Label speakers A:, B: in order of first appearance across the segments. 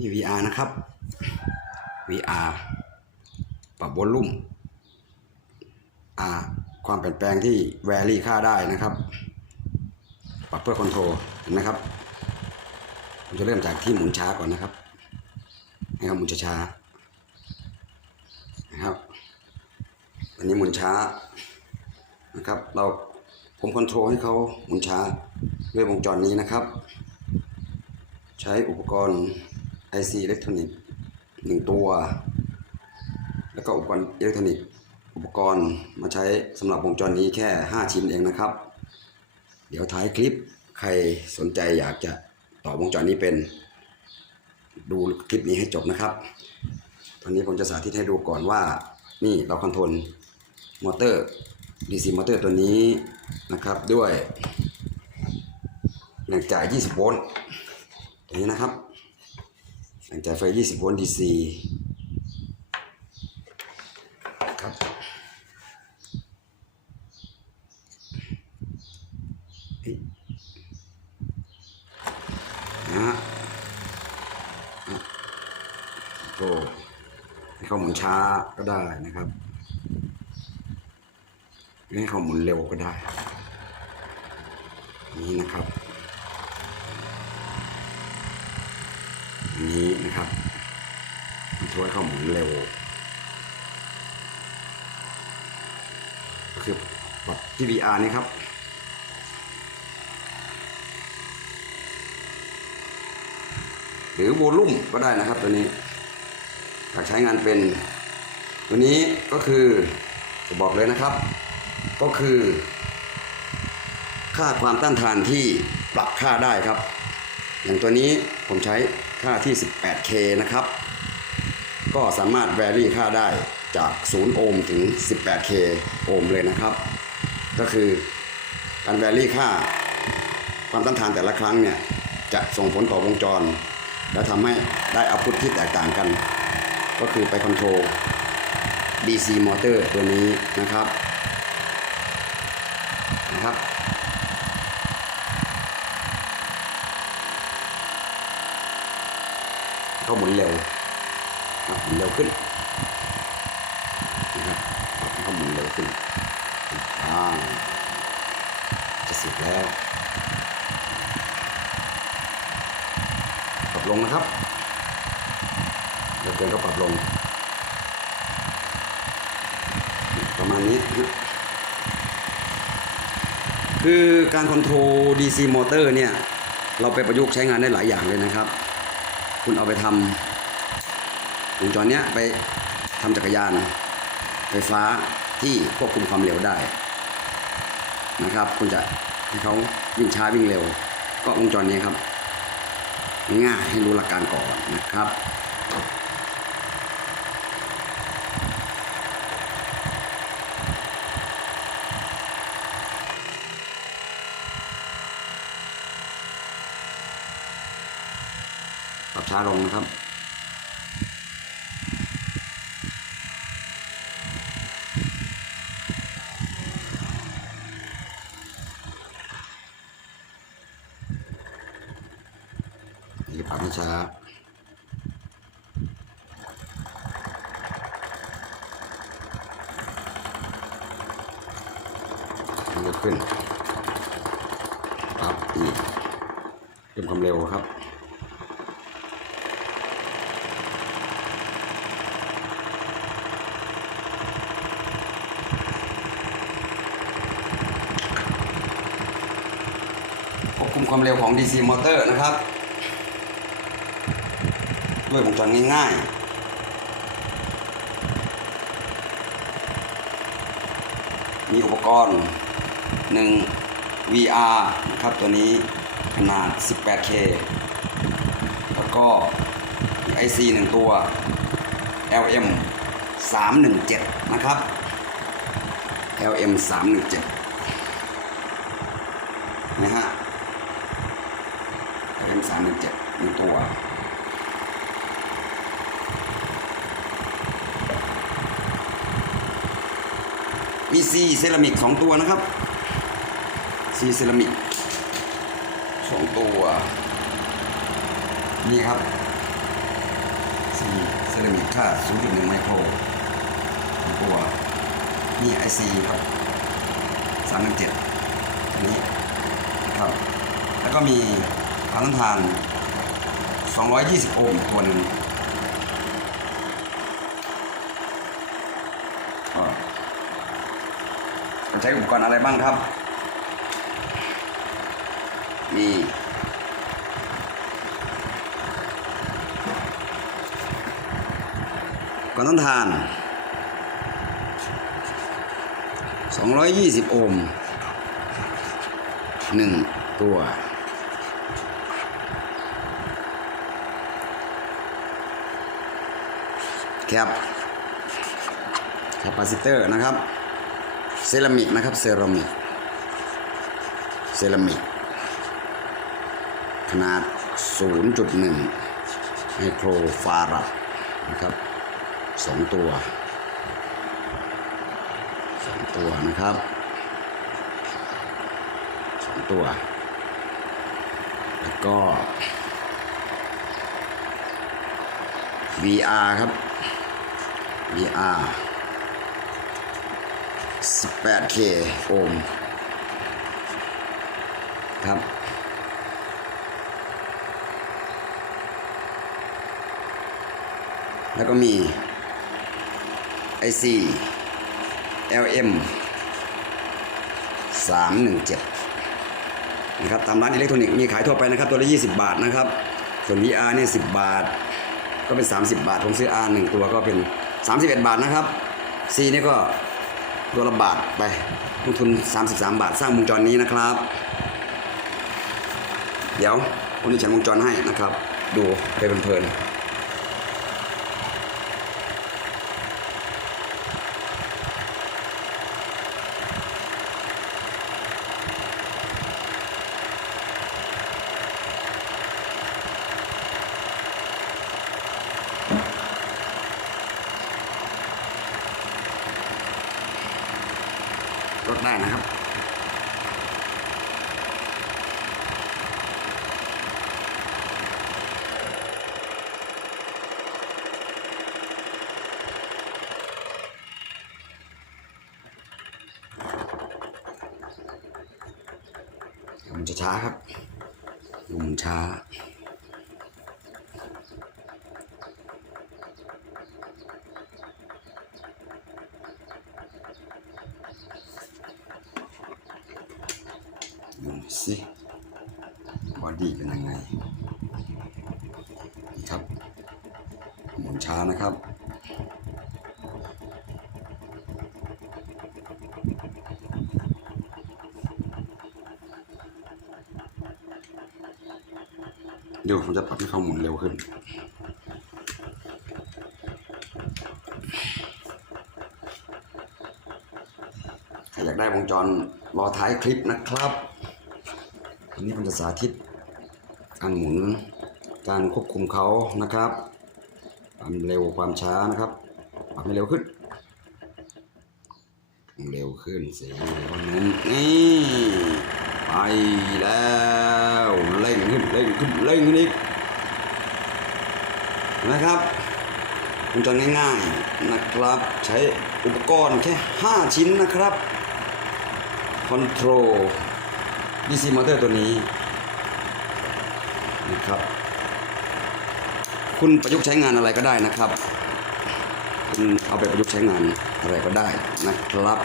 A: นี่ VR นะครับ VR ปรับวอลลุ่มความเปลี่ยนแปลงที่แวรี่ค่าได้นะครับ ปรับเพื่อคอนโทรลนไหมครับผมจะเริ่มจากที่หมุนช้าก่อนนะครับ ให้เขาหมุนช้าๆนะครับ อันนี้หมุนช้านะครับ เราผมคอนโทรลให้เขาหมุนช้าด้วยวงจรนี้นะครับ ใช้อุปกรณ์ IC อิเล็กทรอนิกส์หนึ่งตัว แล้วก็อุปกรณ์อิเล็กทรอนิกส์อุปกรณ์มาใช้สำหรับวงจรนี้แค่ 5 ชิ้นเองนะครับ เดี๋ยวท้ายคลิปใครสนใจอยากจะต่อวงจรนี้เป็น ดูคลิปนี้ให้จบนะครับ ตอนนี้ผมจะสาธิตให้ดูก่อนว่า นี่เราคอนโทรลมอเตอร์ DC มอเตอร์ตัวนี้นะครับด้วยแรงจ่าย 20 โวลต์ตัวนี้นะครับ แรงจ่ายไฟ 20 โวลต์ DC ครับ นะฮะโอ้ให้เขาหมุนช้าก็ได้นะครับให้เขาหมุนเร็วก็ได้ นี่นะครับ นี้นะครับช่วยเขาหมุนเร็วคือปรับที่ VR นี่ครับหรือโวลุ่มก็ได้นะครับตัวนี้อยากใช้งานเป็น ตัวนี้ก็คือจะบอกเลยนะครับ ก็คือ ค่าความต้านทานที่ปรับค่าได้ครับ อย่างตัวนี้ผมใช้ค่าที่ 18K นะครับ ก็สามารถแวรี่ค่าได้จาก 0 โอห์มถึง 18K โอห์มเลยนะครับ ก็คือการแวรี่ค่าความต้านทานแต่ละครั้งเนี่ย จะส่งผลต่อวงจร และทำให้ได้อาพุทที่แตกต่างกัน ก็คือไปคอนโทรล DC มอเตอร์ตัวนี้นะครับนะครับ ก็หมุ นเร็วครับหมุนเร็วขึ้นนะครับปรับให้เขาหมุนเร็วขึ้นอ่าจะเสร็จแล้วปรับลงนะครับเดี๋ยวเกินก็ปรับลง ประมาณนี้นะคือการคอนโทรล DC มอเตอร์เนี่ย เราไปประยุกต์ใช้งานได้หลายอย่างเลยนะครับ คุณเอาไปทำวงจรเนี้ยไปทำจักรยานไฟฟ้าที่ควบคุมความเร็วได้นะครับ คุณจะให้เขาวิ่งช้าวิ่งเร็ว ก็วงจรนี้ครับ ง่ายให้รู้หลักการก่อนนะครับ ช้าลงนะครับ นี่ปรับให้ช้ามันจะขึ้นปรับอีกเพิ่มความเร็วครับ ความเร็วของ DC มอเตอร์นะครับ ด้วยวงจรง่ายๆมีอุปกรณ์ 1 VR นะครับ ตัวนี้ขนาด 18K แล้วก็ IC 1 ตัว LM 317 นะครับ LM 317 นะฮะ LM 317หนึ่ตัว มีซีเซรามิกสองตัวนะครับซีเซรามิกสองตัว นี่ครับซีเซรามิกค่า0.1ไมโครตัวนี่ไอซีครับ317อันนี้ครับ แล้วก็มีความต้านทาน 220 โอห์มตัวหนึ่งใช้อุปกรณ์อะไรบ้างครับ มีก่อนต้านทาน 220 โอห์มหนึ่งตัว แคปแคปาซิเตอร์นะครับ เซรามิกนะครับ เซรามิก เซรามิก ขนาด 0.1 ไมโครฟารัดนะครับสองตัวสองตัวนะครับสองตัว แล้วก็ VR ครับ VR 18K โอห์มครับ แล้วก็มี IC LM 317 นะครับ ตามร้านอิเล็กทรอนิกส์มีขายทั่วไปนะครับ ตัวละ 20 บาทนะครับ ส่วน VR เนี่ย 10 บาท ก็เป็น 30 บาท ผมซื้อ R 1ตัวก็เป็น 31 บาทนะครับ C นี่ก็ตัวละบาทไปลงทุน 33 บาท สร้างวงจรนี้นะครับ เดี๋ยวผมจะเขียนวงจรให้นะครับ ดูไปเพลินๆ ได้นะครับมันจะช้าครับลมมันช้า ดูสิบอดี้เป็นยังไงนี่ครับหมุนช้านะครับ เดี๋ยวผมจะปรับให้เขาหมุนเร็วขึ้นใครอยากได้วงจรรอท้ายคลิปนะครับอันนี้ผมจะสาธิตการหมุนการควบคุมเขานะครับ ความเร็วความช้านะครับ ปรับให้เร็วขึ้น ขึ้นสิวันนี้นี่ไปแล้วเร่งขึ้นเร่งขึ้นเร่งขึ้นอีกนะครับวงจรง่ายๆนะครับ ใช้อุปกรณ์แค่ 5 ชิ้นนะครับคอนโทรล DC มอเตอร์ตัวนี้นะครับ คุณประยุกต์ใช้งานอะไรก็ได้นะครับ คุณเอาไปประยุกต์ใช้งานอะไรก็ได้นะครับ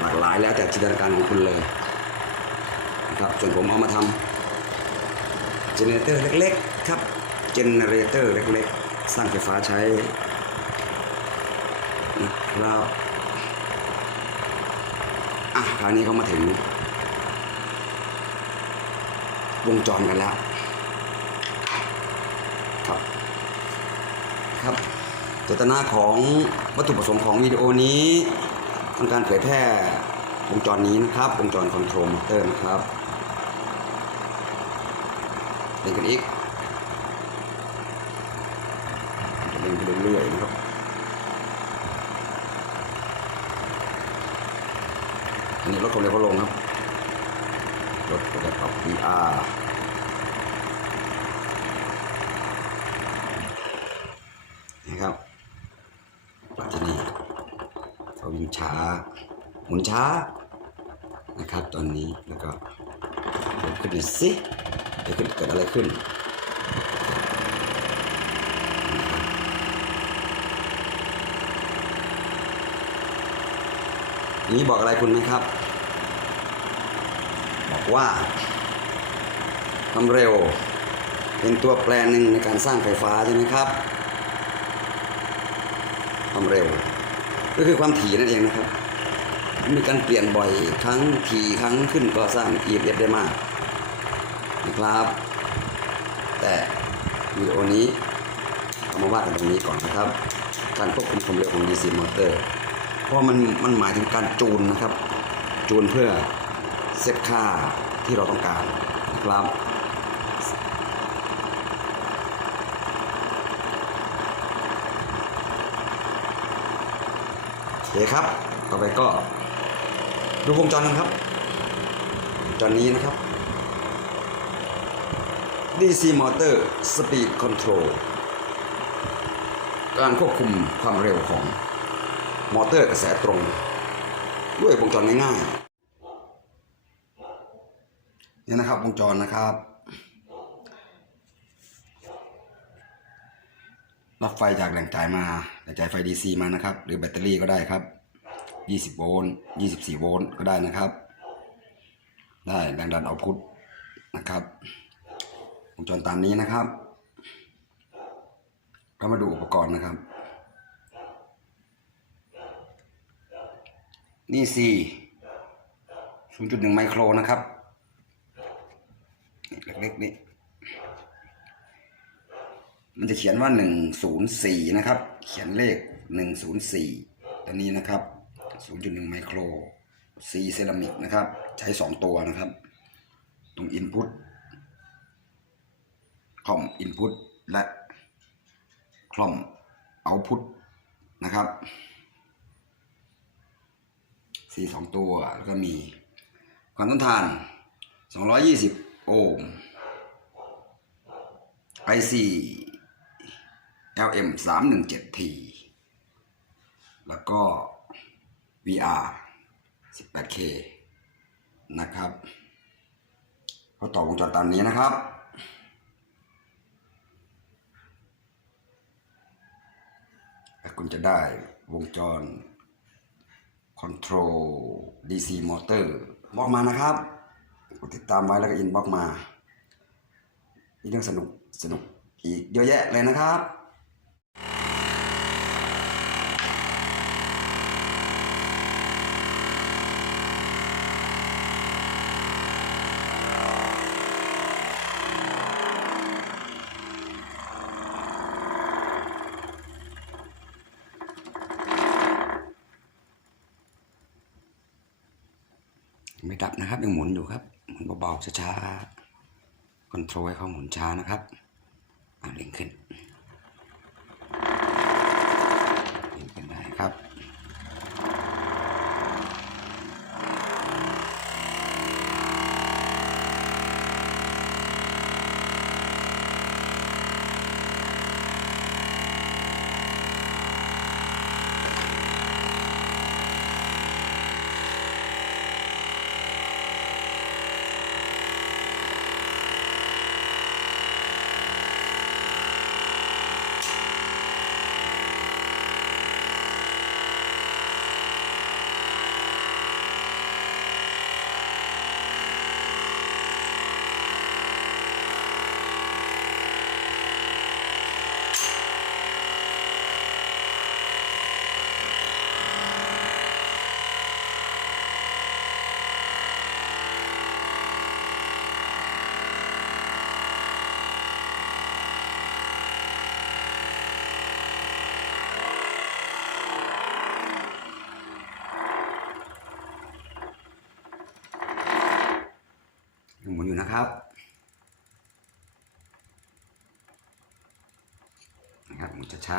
A: หลากหลายแล้วแต่จินตนาการของคุณเลยนะครับส่วนผมเอามาทำเจเนเรเตอร์เล็กๆครับเจเนเรเตอร์เล็กๆ สร้างไฟฟ้าใช้นะครับอะคราวนี้เขามาถึง วงจรกันแล้วครับครับเจตนาของวัตถุประสงค์ของวิดีโอนี้ ทำการเผยแพร่วงจรนี้นะครับวงจรคอนโทรลมอเตอร์นะครับเล่นกันอีกจะเล่นไปเรื่อยๆนะครับอันนี้ลดความเร็วก็ลงครับลดระดับ VR ที่นี่เขา วิ่งช้า หมุนช้านะครับ ตอนนี้แล้วก็เดี๋ยวขึ้นดูสิเดี๋ยวเกิดอะไรขึ้นนี่บอกอะไรคุณไหมครับ บอกว่าความเร็ว เป็นตัวแปรหนึ่งในการสร้างไฟฟ้าใช่ไหมครับความเร็ว ก็คือความถี่นั่นเองนะครับ มีการเปลี่ยนบ่อยครั้งถี่ครั้งขึ้นก็สร้าง EMF ได้มากนะครับ แต่วิดีโอนี้เอามาว่ากันตรงนี้ก่อนนะครับ การควบคุมความเร็วของ DC มอเตอร์ เพราะมันมันหมายถึงการจูนนะครับ จูนเพื่อเซตค่าที่เราต้องการนะครับ เคครับ ต่อไปก็ดูวงจรกันครับวงจรนี้นะครับ DC Motor Speed Control การควบคุมความเร็วของมอเตอร์กระแสตรง ด้วยวงจรง่ายๆนี่นะครับวงจรนะครับ รับไฟจากแหล่งจ่ายมาแหล่งจ่ายไฟ DC มานะครับ หรือแบตเตอรี่ก็ได้ครับ 20 โวลต์ 24 โวลต์ก็ได้นะครับ ได้แรงดันเอาพุทนะครับวงจรตามนี้นะครับเรามาดูอุปกรณ์นะครับ นี่ C 0.1 ไมโครนะครับ เล็กๆนี่ มันจะเขียนว่า104นะครับ เขียนเลข104ตัวนี้นะครับ0.1ไมโคร C เซรามิกนะครับ ใช้2ตัวนะครับ ตรง Input คอม Input และคลอม Output นะครับ C 2ตัวแล้วก็มีความต้านทาน 220 โอห์ม IC LM 317T แล้วก็ VR 18K นะครับก็ต่อวงจรตามนี้นะครับคุณจะได้วงจร Control DC Motor บอกมานะครับกดติดตามไว้แล้วก็อินบอกมามีเรื่องสนุกสนุกอีกเยอะแยะเลยนะครับ นะครับยังหมุนอยู่ครับหมุนเบาๆช้าๆคอนโทรลให้เขาหมุนช้านะครับอ่าเร่งขึ้น น